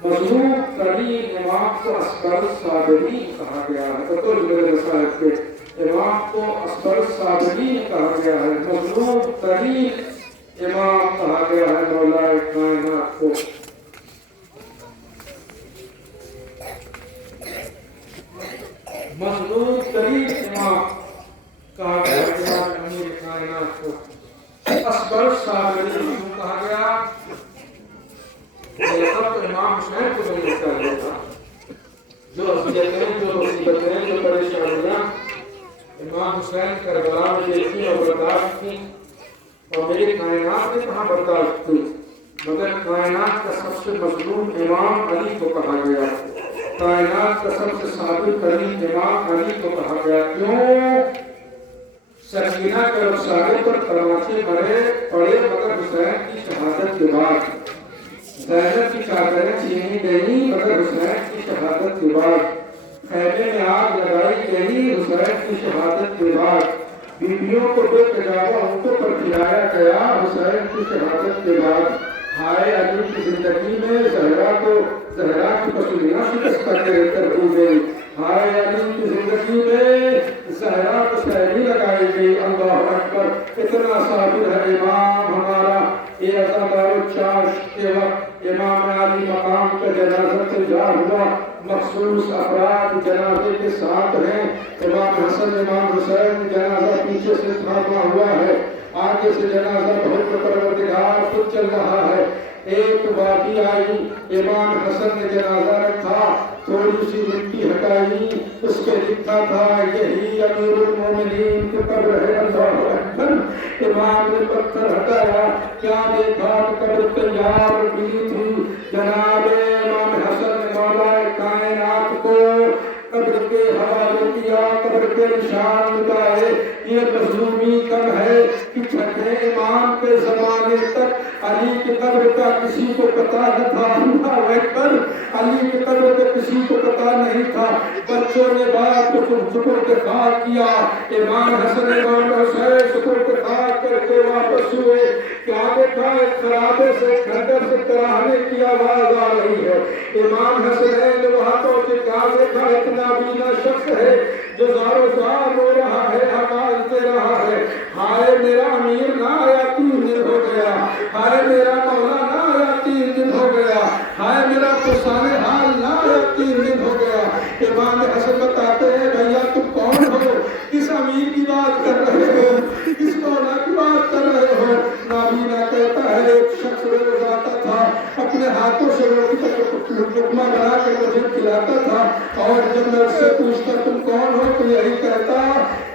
मजलूम तरीन इमाम को असगर सादरी कहा गया है। तो साहब के इमाम को असगर सादरी कहा गया है, मजलूम तरीन इमाम कहा गया है मौलाए कायनात को। मजलूम तरीन इमाम कहा गया अमीर कायनात को। असगर सादरी कहा गया, तो इमाम हुसैन को नहीं कर लेता। जो अज़ियतें, जो मुसीबतें, जो परेशानियां इमाम हुसैन करबला में देखी और बर्दाश्त की, और मेरी कायनात ने कहाँ बर्दाश्त की, मगर कायनात का सबसे मजलूम इमाम अली को कहा गया। कायनात का सबसे साबित तरीन इमाम अली को कहा गया। क्यों? सकीना के रसाले पर तमाचे पड़े मगर हुसैन की शहादत के बाद, ज़ैनब की चादरें छीनी गई मगर हुसैन की शहादत के बाद, खैमे में आग लगाई गई हुसैन की शहादत के बाद, बीवियों को बेतजाबा ऊँटों पर खिलाया गया हुसैन की शहादत के बाद। हाय अली की जिंदगी में ज़हरा की पसलियाँ शिकस्त कर दी गई। हाय अली की जिंदगी में ज़हरा को शहरी लगाई गई। अल्लाह अकबर। इतना साबिर है इमाम हमारा। ये अज़ादारो चाश के वक्त इमाम अली मकाम का जनाजा तैया हुआ, मखसूस अफराद जनाजे के साथ हैं। इमाम हसन इमाम हुसैन जनाजा पीछे से थामा हुआ है, आगे से जनाजा बहुत परवरदिगार खुद चल रहा है। एक वादी आई, इमाम हसन ने जनाजा रखा, थोड़ी सी मिट्टी हटाई, उसके लिखा था यही अमीरुल मोमिनीन की कब्र है। अल्लाह अकबर। इमाम ने पत्थर हटाया, क्या देखा कब्र तैयार की थी। जनाब इमाम हसन ने मौलाए कायनात को कब्र के हवाले किया, कब्र के निशान मिटाए। ये मजलूमी कब है कि छठे इमाम के जमाने तक अली की कब्र का किसी को पता न था। अल्लाह अकबर। अली की कब्र का किसी को पता नहीं था। बच्चों ने बाप को सुपुर्द खाक किया। इमाम हसन इमाम हुसैन सुपुर्द खाक करके वापस हुए। क्या देखा? एक खराबे से खंडर से कराहने की आवाज आ रही है। इमाम हसनैन वहां पहुंचे, क्या देखा? एक नाबीना शख्स है जो ज़ारो ज़ार रो रहा है, आवाज दे रहा है, हाय मेरा अमीर ना आया 3 दिन हो गया, हाय मेरा मौला ना आया 3 दिन हो गया, हाय मेरा पुसाने हाल ना आया 3 दिन हो गया। इमाम हसन बताते हैं, भैया तुम कौन हो? किस अमीर की बात कर रहे हो? किस मौला की बात कर रहे हो? नाबीना कहता है, एक शख्स रोज आता था, अपने हाथों से लुकमा बना के मुझे खिलाता था, और जब मैं उससे पूछता तुम कौन हो तो यही कहता,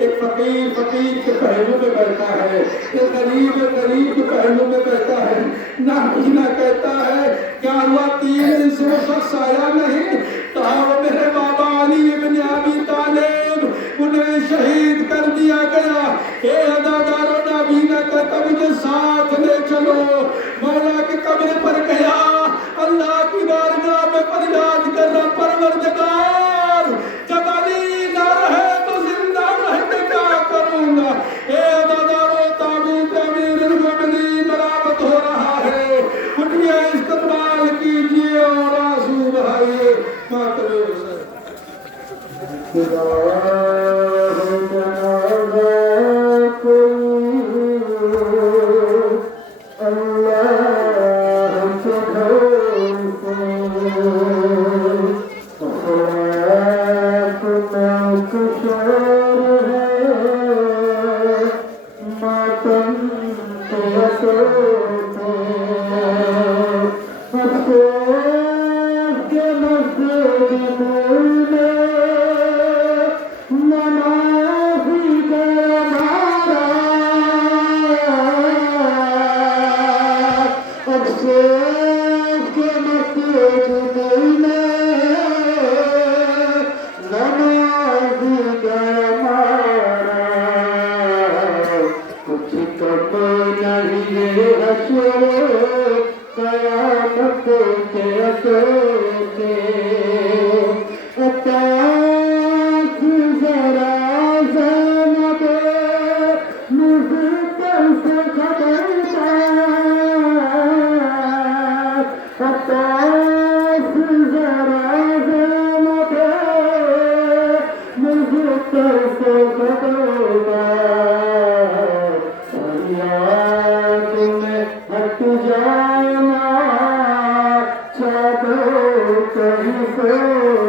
एक फकीर के पहलू में बैठा है, एक गरीब के पहलू में बैठा है। नाबीना कहता है, क्या हुआ 3 दिन से वो शख्स आया नहीं? कहा वो मेरे बाबा अली इब्न अबी तालिब, उन्हें शहीद कर दिया गया। हे अदादारो, नाबीना कहता मुझे साथ ले चलो। मौला की कब्र पर गया, अल्लाह की बारगाह में फरियाद कर रहा, परवरदिगार जब अली ना रहे तो जिंदा रह के क्या करूंगा? हे अदादारो, ताबूत अमीरुल मोमिनीन बरामद हो रहा है, उठिए इस्तकबाल कीजिए और आंसू बहाइए। मातरे कहीं से